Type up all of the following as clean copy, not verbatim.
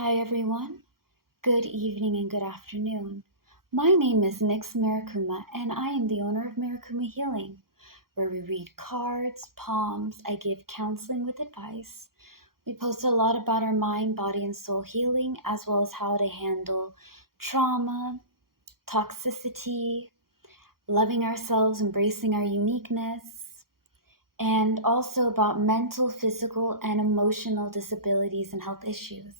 Hi everyone, good evening and good afternoon. My name is Nix Mirakuma and I am the owner of Mirakuma Healing, where we read cards, palms, I give counseling with advice. We post a lot about our mind, body, and soul healing, as well as how to handle trauma, toxicity, loving ourselves, embracing our uniqueness, and also about mental, physical, and emotional disabilities and health issues.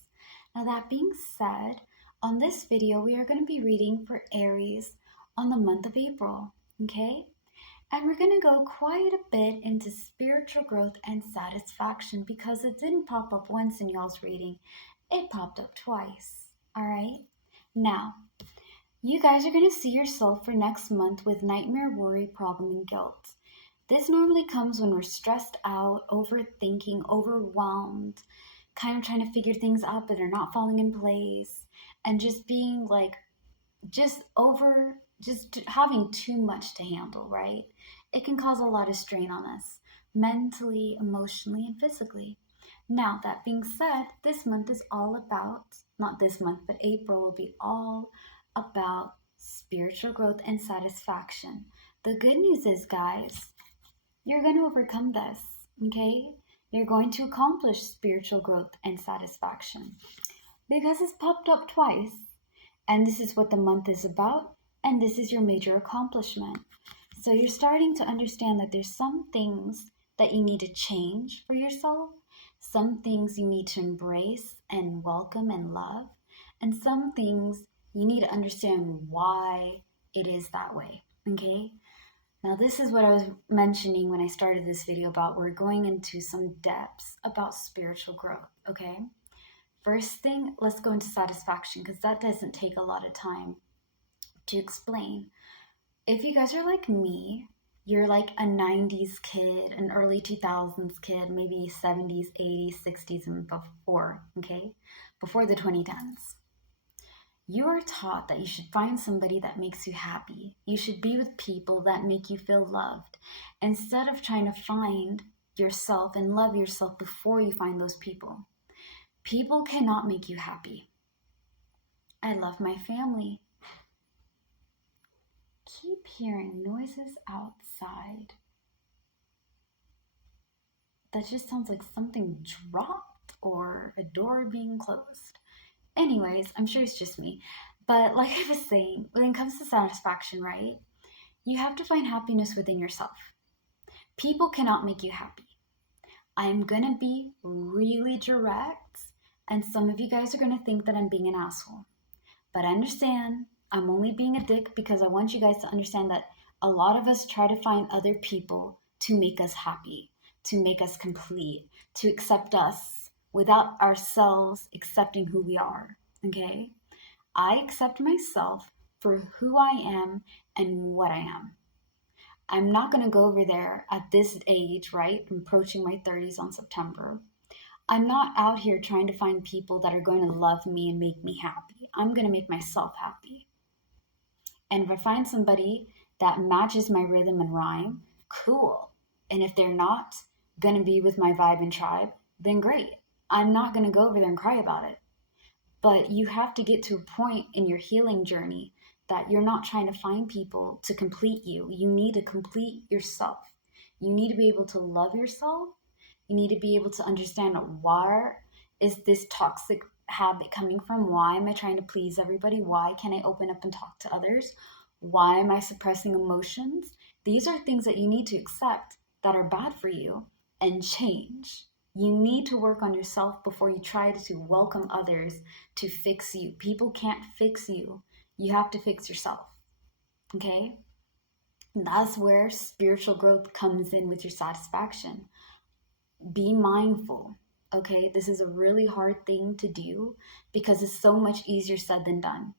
Now, that being said, on this video, we are going to be reading for Aries on the month of April, okay? And we're going to go quite a bit into spiritual growth and satisfaction because it didn't pop up once in y'all's reading, it popped up twice, all right? Now, you guys are going to see yourself for next month with nightmare, worry, problem, and guilt. This normally comes when we're stressed out, overthinking, overwhelmed, kind of trying to figure things out, but they're not falling in place, and just being like, just having too much to handle, right? It can cause a lot of strain on us, mentally, emotionally, and physically. Now, that being said, this month is all about, not this month, but April will be all about spiritual growth and satisfaction. The good news is, guys, you're going to overcome this, okay? You're going to accomplish spiritual growth and satisfaction because it's popped up twice. And this is what the month is about, and this is your major accomplishment. So you're starting to understand that there's some things that you need to change for yourself, some things you need to embrace and welcome and love, and some things you need to understand why it is that way, okay? Now, this is what I was mentioning when I started this video about we're going into some depths about spiritual growth, okay? First thing, let's go into satisfaction because that doesn't take a lot of time to explain. If you guys are like me, you're like a 90s kid, an early 2000s kid, maybe 70s, 80s, 60s, and before, okay? Before the 2010s. You are taught that you should find somebody that makes you happy. You should be with people that make you feel loved instead of trying to find yourself and love yourself before you find those people. People cannot make you happy. I love my family. Keep hearing noises outside. That just sounds like something dropped or a door being closed. Anyways, I'm sure it's just me. But like I was saying, when it comes to satisfaction, right? You have to find happiness within yourself. People cannot make you happy. I'm going to be really direct, and some of you guys are going to think that I'm being an asshole. But I understand I'm only being a dick because I want you guys to understand that a lot of us try to find other people to make us happy, to make us complete, to accept us without ourselves accepting who we are, okay? I accept myself for who I am and what I am. I'm not going to go over there at this age, right? I'm approaching my 30s on September. I'm not out here trying to find people that are going to love me and make me happy. I'm going to make myself happy. And if I find somebody that matches my rhythm and rhyme, cool. And if they're not going to be with my vibe and tribe, then great. I'm not going to go over there and cry about it. But you have to get to a point in your healing journey that you're not trying to find people to complete you. You need to complete yourself. You need to be able to love yourself. You need to be able to understand where is this toxic habit coming from? Why am I trying to please everybody? Why can't I open up and talk to others? Why am I suppressing emotions? These are things that you need to accept that are bad for you and change. You need to work on yourself before you try to welcome others to fix you. People can't fix you. You have to fix yourself, okay? And that's where spiritual growth comes in with your satisfaction. Be mindful, okay? This is a really hard thing to do because it's so much easier said than done.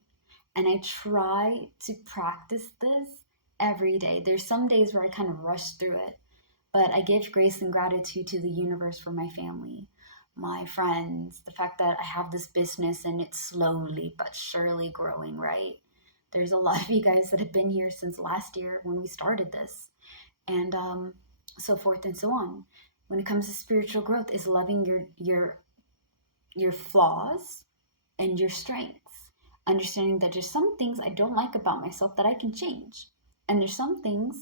And I try to practice this every day. There's some days where I kind of rush through it, but I give grace and gratitude to the universe for my family, my friends, the fact that I have this business and it's slowly but surely growing, right? There's a lot of you guys that have been here since last year when we started this, and so forth and so on. When it comes to spiritual growth, is loving your flaws, and your strengths. Understanding that there's some things I don't like about myself that I can change. And there's some things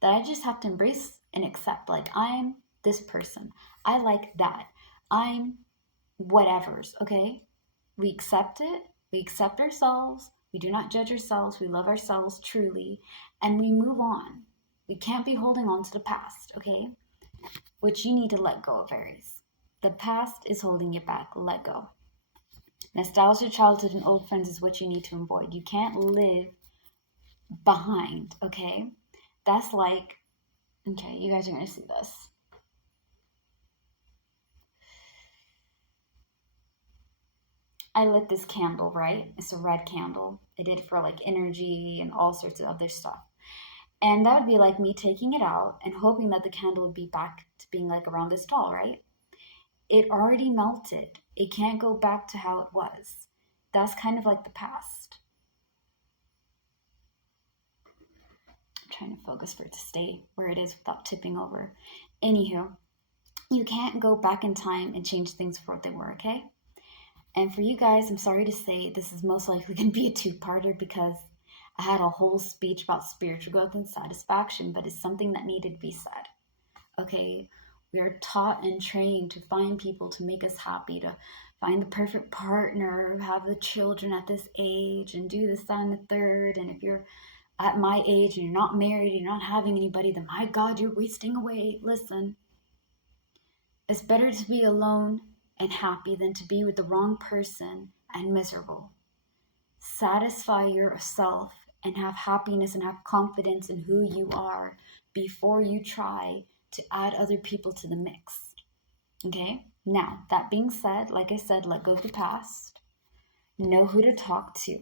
that I just have to embrace and accept. Like, I'm this person. I like that. I'm whatever's, okay? We accept it. We accept ourselves. We do not judge ourselves. We love ourselves truly. And we move on. We can't be holding on to the past, okay? Which you need to let go of, Aries. The past is holding you back. Let go. Nostalgia, childhood, and old friends is what you need to avoid. You can't live behind, okay? That's like, okay, you guys are going to see this. I lit this candle, right? It's a red candle. I did it for like energy and all sorts of other stuff. And that would be like me taking it out and hoping that the candle would be back to being like around this tall, right? It already melted. It can't go back to how it was. That's kind of like the past. I'm trying to focus for it to stay where it is without tipping over. Anywho, you can't go back in time and change things for what they were, okay? And for you guys, I'm sorry to say this is most likely going to be a two-parter because I had a whole speech about spiritual growth and satisfaction, but it's something that needed to be said. Okay, we are taught and trained to find people to make us happy, to find the perfect partner, have the children at this age, and do this, that, and the third. And if you're at my age and you're not married, you're not having anybody, then my God, you're wasting away. Listen, it's better to be alone and happy than to be with the wrong person and miserable. Satisfy yourself and have happiness and have confidence in who you are before you try to add other people to the mix. Okay? Now, that being said, like I said, let go of the past. Know who to talk to.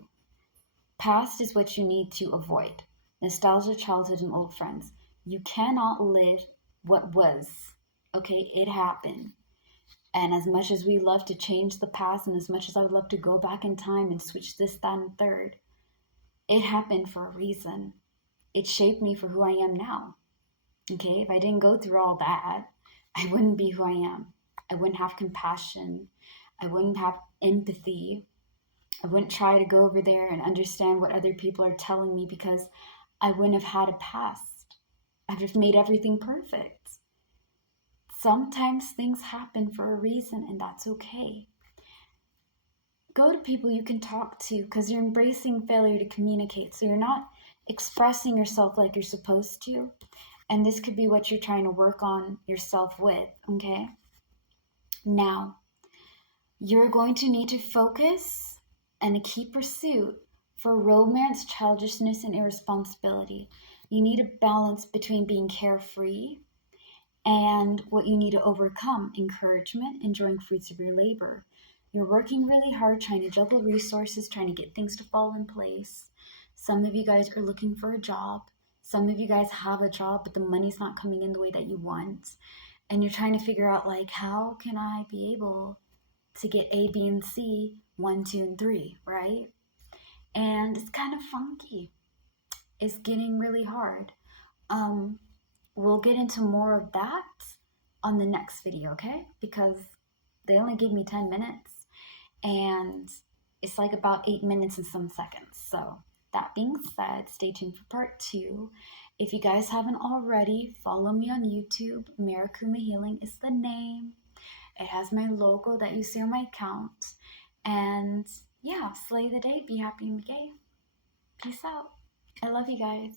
Past is what you need to avoid. Nostalgia, childhood, and old friends. You cannot live what was. Okay? It happened. And as much as we love to change the past, and as much as I would love to go back in time and switch this, that, and third, it happened for a reason. It shaped me for who I am now. Okay, if I didn't go through all that, I wouldn't be who I am. I wouldn't have compassion. I wouldn't have empathy. I wouldn't try to go over there and understand what other people are telling me because I wouldn't have had a past. I've just made everything perfect. Sometimes things happen for a reason, and that's okay. Go to people you can talk to because you're embracing failure to communicate. So you're not expressing yourself like you're supposed to. And this could be what you're trying to work on yourself with, okay? Now, you're going to need to focus and keep pursuit for romance, childishness, and irresponsibility. You need a balance between being carefree and what you need to overcome: encouragement, enjoying fruits of your labor. You're working really hard trying to juggle resources, trying to get things to fall in place. Some of you guys are looking for a job. Some of you guys have a job, but the money's not coming in the way that you want. And you're trying to figure out, like, how can I be able to get A, B, and C, 1, 2, and 3, right? And it's kind of funky. It's getting really hard. We'll get into more of that on the next video, okay? Because they only give me 10 minutes and it's like about 8 minutes and some seconds. So that being said, stay tuned for part 2. If you guys haven't already, follow me on YouTube. Marikuma Healing is the name. It has my logo that you see on my account. And yeah, slay the day, be happy and be gay. Peace out. I love you guys.